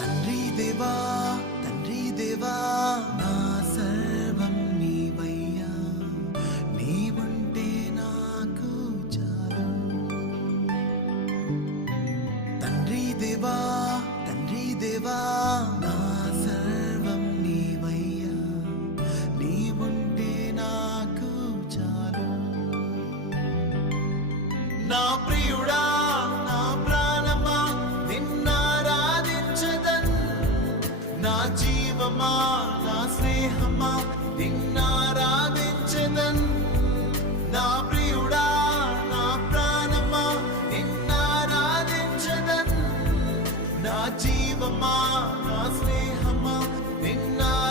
తండ్రి దేవా తండ్రి దేవా నా సర్వం నీవయ్యా, నీవుంటే నాకు చాలు. తండ్రి దేవా తండ్రి దేవా నా సర్వం నీవయ్యా, నీవుంటే నాకు చాలు. నా ప్రియుడా నా ప్రాణమా నిన్నారాధించదన్, నా జీవమా నా స్నేహమా నిన్నారాధించదన్. నా ప్రియుడా నా ప్రాణమా నిన్నారాధించదన్, నా జీవమా నా స్నేహమా నిన్నారాధించదన్.